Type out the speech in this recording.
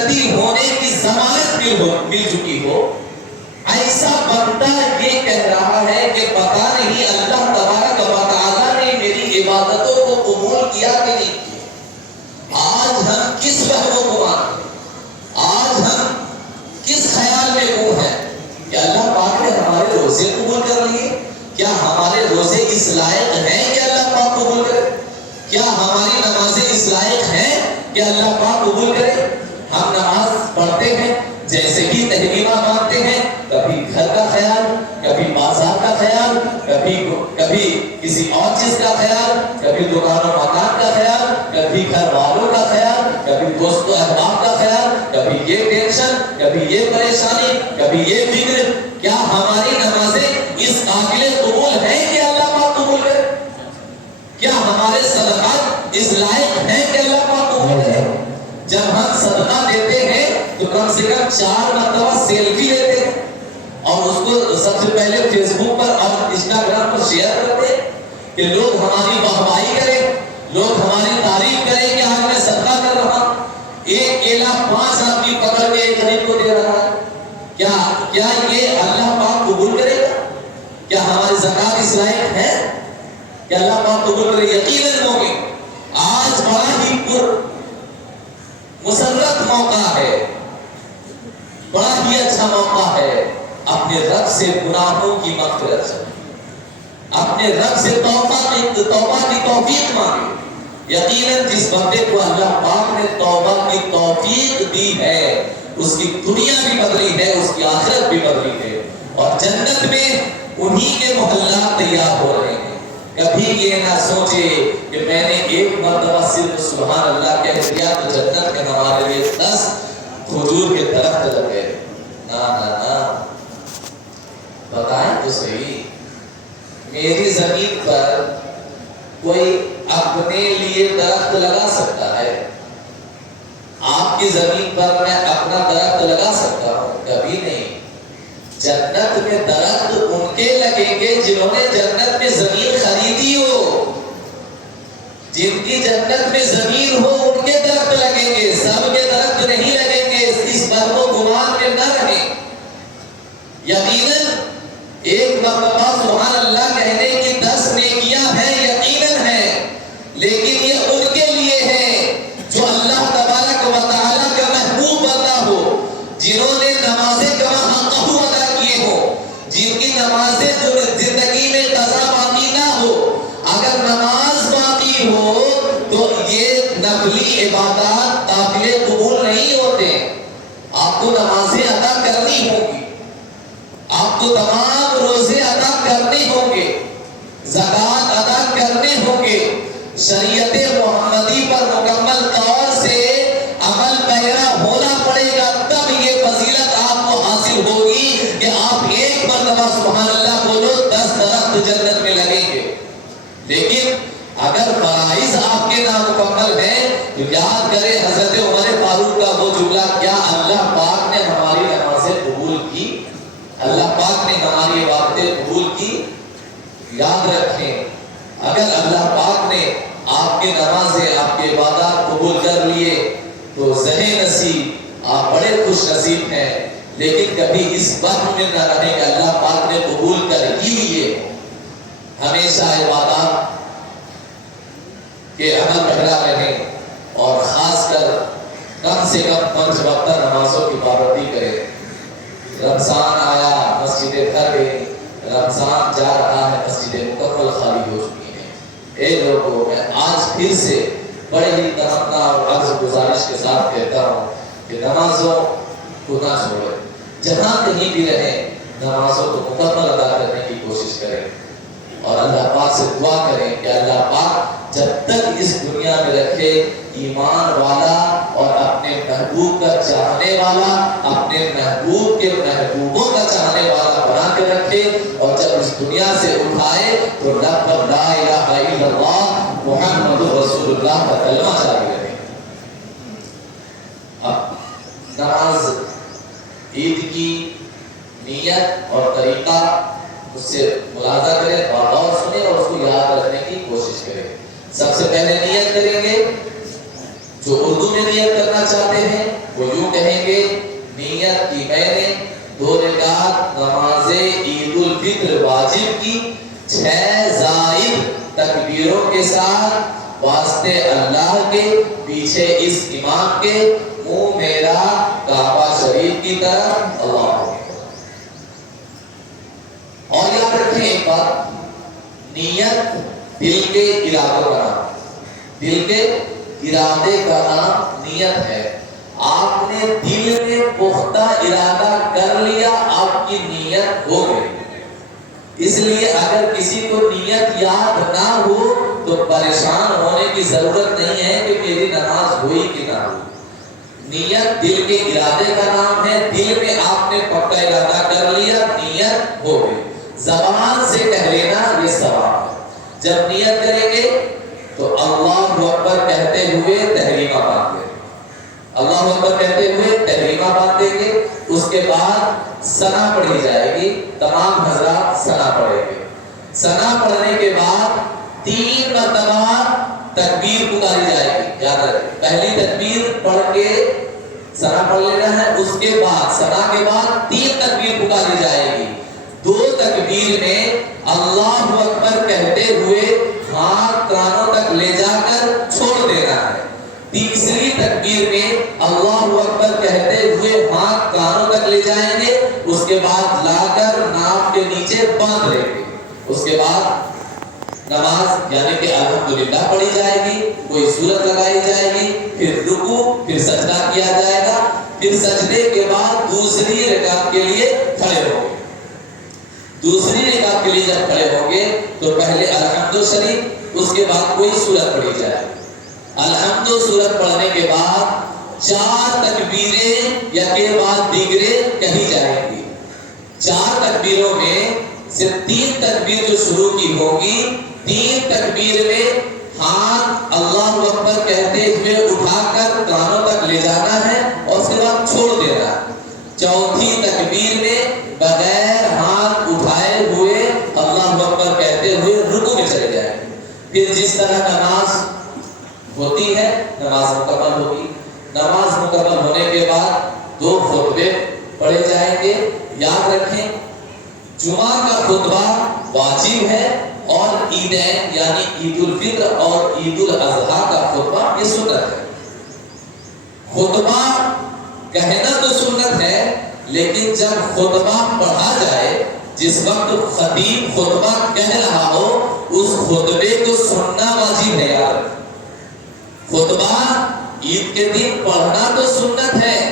جنتی ہونے کی ضمانت مل چکی ہو، ایسا بندہ یہ کہہ رہا ہے کہ پتہ نہیں اللہ تبارک و تعالیٰ نے میری عبادتوں کو قبول کیا کہ نہیں کیا۔ آج ہم کس وہم و گمان، آج ہم کس خیال میں گم ہیں کہ اللہ پاک نے ہمارے روزے قبول کر لیے؟ کیا ہمارے روزے اس لائق ہیں کہ اللہ پاک قبول کرے؟ کیا ہماری نمازیں اس لائق ہیں کہ اللہ پاک قبول کرے؟ ہم نماز پڑھتے ہیں، جیسے بھی تحریمہ مانتے ہیں، کبھی گھر کا خیال، کبھی بازار کا خیال، کبھی کسی اور چیز کا خیال، کبھی دکان و مکان کا خیال، کبھی گھر والوں کا خیال، کبھی دوست و احباب کا خیال، کبھی یہ ٹینشن، کبھی یہ پریشانی، کبھی یہ فکر۔ کیا ہماری نمازیں اس قابل قبول ہیں کہ اللہ پاک قبول کرے؟ کیا ہمارے صدقات اس لائق ہیں کہ اللہ پاک قبول کرے؟ جب ہم صدقہ دیتے ہیں تو کم سے کم 4 مرتبہ سیلفی لیتے ہیں اور اس کو سب سے پہلے فیس بک پر اور انسٹاگرام پر شیئر کرتے ہیں کہ لوگ ہماری واہواہی کریں، لوگ ہماری تعریف کریں کہ آج میں صدقہ کر رہا ہوں۔ ایک کیلا 5 آدمی پکڑ کے ایک غریب کو دے رہا ہے۔ کیا یہ اللہ پاک قبول کرے گا؟ کیا ہماری زکات اس لائق ہے کہ اللہ پاک قبول کرے؟ یقیناً ہوگی۔ آج بڑا ہی مسرت موقع ہے، بڑا ہی اچھا موقع ہے اپنے رب سے گناہوں کی مغفرت سے، اپنے رب سے توبہ کی توفیق مانگے۔ یقیناً جس بندے کو اللہ پاک نے توبہ کی توفیق دی ہے، اس کی دنیا بھی بدلی ہے، اس کی آخرت بھی بدلی ہے، اور جنت میں انہی کے محلات تیار ہو رہے ہیں۔ کبھی یہ نہ سوچے کہ میں نے ایک مرتبہ صرف سبحان اللہ کہہ دیا تو جنت میں ہمارے لیے 10 کھجور کے درخت لگے۔ نہ بتائیں تو صحیح، میری زمین پر کوئی اپنے لیے درخت لگا سکتا ہے؟ آپ کی زمین پر میں اپنا درخت لگا سکتا ہوں؟ کبھی نہیں۔ جنت میں درخت ان کے لگیں گے جنہوں نے جنت میں زمین خریدی ہو، جن کی جنت میں زمین ہو ان کے درخت لگیں گے، سب کے درخت نہیں لگیں گے۔ اس وہم و گمان میں نہ رہیں۔ یقیناً ایک مرتبہ سبحان اللہ کہنے کی 10 نیکیاں ہیں، یقیناً ہیں، لیکن یہ ان کے لیے ہے جو اللہ تبارک و تعالیٰ کا محبوب بندہ ہو، جنہوں نے نمازیں کما حقہ ادا کیے ہو، جن کی نمازیں جو زندگی میں قضا باقی نہ ہو۔ اگر نماز باقی ہو تو یہ نفلی عبادات قابل قبول نہیں ہوتے۔ آپ کو نمازیں ادا کرنی ہوگی، آپ کو تمام روزے ادا کرنے ہوں گے، زکوٰۃ ادا کرنے ہوں گے، شریعت محمدی پر مکمل طور سے عمل پیرا ہونا پڑے گا، تب یہ فضیلت آپ کو حاصل ہوگی کہ آپ ایک مرتبہ سبحان اللہ بولو 10 درخت جنت میں لگیں گے۔ لیکن اگر فرائض آپ کے نامکمل ہیں تو یاد کریں حضرت عمر فاروق کا وہ جملہ، کیا اللہ پاک نے ہماری نمازیں قبول کی؟ اللہ پاک نے ہماری عبادتیں قبول کی؟ یاد رکھیں، اگر اللہ پاک نے آپ کے نمازیں، آپ کے عبادات قبول کر لیے تو زہ نصیب، آپ بڑے خوش نصیب ہیں۔ لیکن کبھی اس وقت میں نہ رہے کہ اللہ پاک نے قبول کر ہی لیے۔ ہمیشہ عبادات کے عمل پہلا رہیں اور خاص کر کم سے کم 5 وقت نمازوں کی پابندی کریں۔ رمضان آیا، مسجدیں بھر گئی، رمضان جا رہا ہے، مسجدیں مکمل خالی ہو چکی ہیں۔ اے لوگوں، میں آج پھر سے بڑے ہی تمنا اور عرض گزارش کے ساتھ کہتا ہوں کہ نمازوں کو نہ چھوڑیں، جہاں کہیں بھی رہیں نمازوں کو مکمل ادا کرنے کی کوشش کریں، اور اللہ پاک سے دعا کریں کہ اللہ پاک جب تک اس دنیا میں رکھے ایمان والا اور اپنے محبوب کا چاہنے والا، اپنے محبوب کے محبوبوں کا چاہنے والا بنا کے رکھے، اور جب اس دنیا سے اٹھائے تو لب پر لا الہ الا اللہ محمد رسول اللہ کا کلمہ جاری رہے۔ اب نماز عید کی نیت اور طریقہ اس سے ملاحظہ کریں اور غور سنیں اور اس کو یاد رکھنے کی کوشش کریں۔ سب سے پہلے نیت کریں گے، جو اردو میں نیت کرنا چاہتے ہیں وہ یوں نیت کی میں نے 2 رکعت نماز عید الفطر واجب کی 6 زائد تکبیروں کے ساتھ واسطے اللہ کے، پیچھے اس امام کے، منہ میرا کعبہ شریف کی طرف، اللہ اکبر۔ اور یاد رکھیں ایک بات، نیت دل کے ارادوں کا نام، دل کے ارادے کا نام نیت ہے۔ آپ نے دل میں پختہ ارادہ کر لیا، آپ کی نیت ہو گئی۔ اس لیے اگر کسی کو نیت یاد نہ ہو تو پریشان ہونے کی ضرورت نہیں ہے کہ میری نماز ہوئی کہ نہ ہوئی۔ نیت دل کے ارادے کا نام ہے، دل میں آپ نے پکا ارادہ کر لیا، نیت ہو گئی۔ زبان سے کہہ لینا یہ ثواب ہے۔ جب نیت کریں گے تو اللہ اکبر کہتے ہوئے تحریمہ باندھیں گے، اللہ اکبر کہتے ہوئے تحریمہ باندھیں گے۔ اس کے بعد ثنا پڑھی جائے گی، تمام حضرات ثنا پڑھیں گے۔ ثنا پڑھنے کے بعد 3 مرتبہ تکبیر پکاری جائے گی، یاد رکھیں۔ پہلی تکبیر پڑھ کے ثنا پڑھ لینا ہے، اس کے بعد ثنا کے بعد 3 تکبیر پکاری جائے گی۔ 2 تکبیر میں اللہ اکبر کہتے ہوئے ہاتھ کانوں تک لے جا کر چھوڑ دینا ہے۔ تیسری تکبیر میں اللہ اکبر کہتے ہوئے ہاتھ کانوں تک لے جائیں گے، اس کے بعد لا کر ناف کے نیچے باندھ لیں گے۔ اس کے بعد نماز یعنی کہ الحمدللہ پڑھی جائے گی، کوئی سورت لگائی جائے گی، پھر رکوع، پھر سجدہ کیا جائے گا، پھر سجدے کے بعد دوسری رکعت کے لیے کھڑے ہوں گے۔ دوسری رکعت کے لیے جب کھڑے ہوں گے تو پہلے الحمد شریف، اس کے بعد کوئی سورت پڑھی جائے گی۔ الحمد سورت پڑھنے کے بعد 4 تکبیریں یکے بعد دیگرے کہی جائیں گی۔ 4 تکبیروں میں سے 3 تکبیر جو شروع کی ہوگی، 3 تکبیر میں ہاتھ اللہ اکبر کہتے ہوئے اٹھا کر کانوں تک لے جانا ہے اور اس کے بعد چھوڑ دینا ہے۔ چوتھی تکبیر میں بغیر ہاتھ اٹھائے ہوئے اللہ اکبر کہتے ہوئے رکوع میں چلے جائیں گے۔ پھر جس طرح نماز ہوتی ہے نماز مکمل ہوگی۔ نماز مکمل ہونے کے بعد 2 خطبے پڑھے جائیں گے۔ یاد رکھیں جمعہ کا خطبہ واجب ہے اور عیدین یعنی عید الفطر اور عید الاضحیٰ کا خطبہ یہ سنت ہے۔ خطبہ کہنا تو سنت ہے، لیکن جب خطبہ پڑھا جائے، جس وقت خطیب خطبہ کہہ رہا ہو، اس خطبے کو سننا واجب ہے۔ یار خطبہ عید کے دن پڑھنا تو سنت ہے،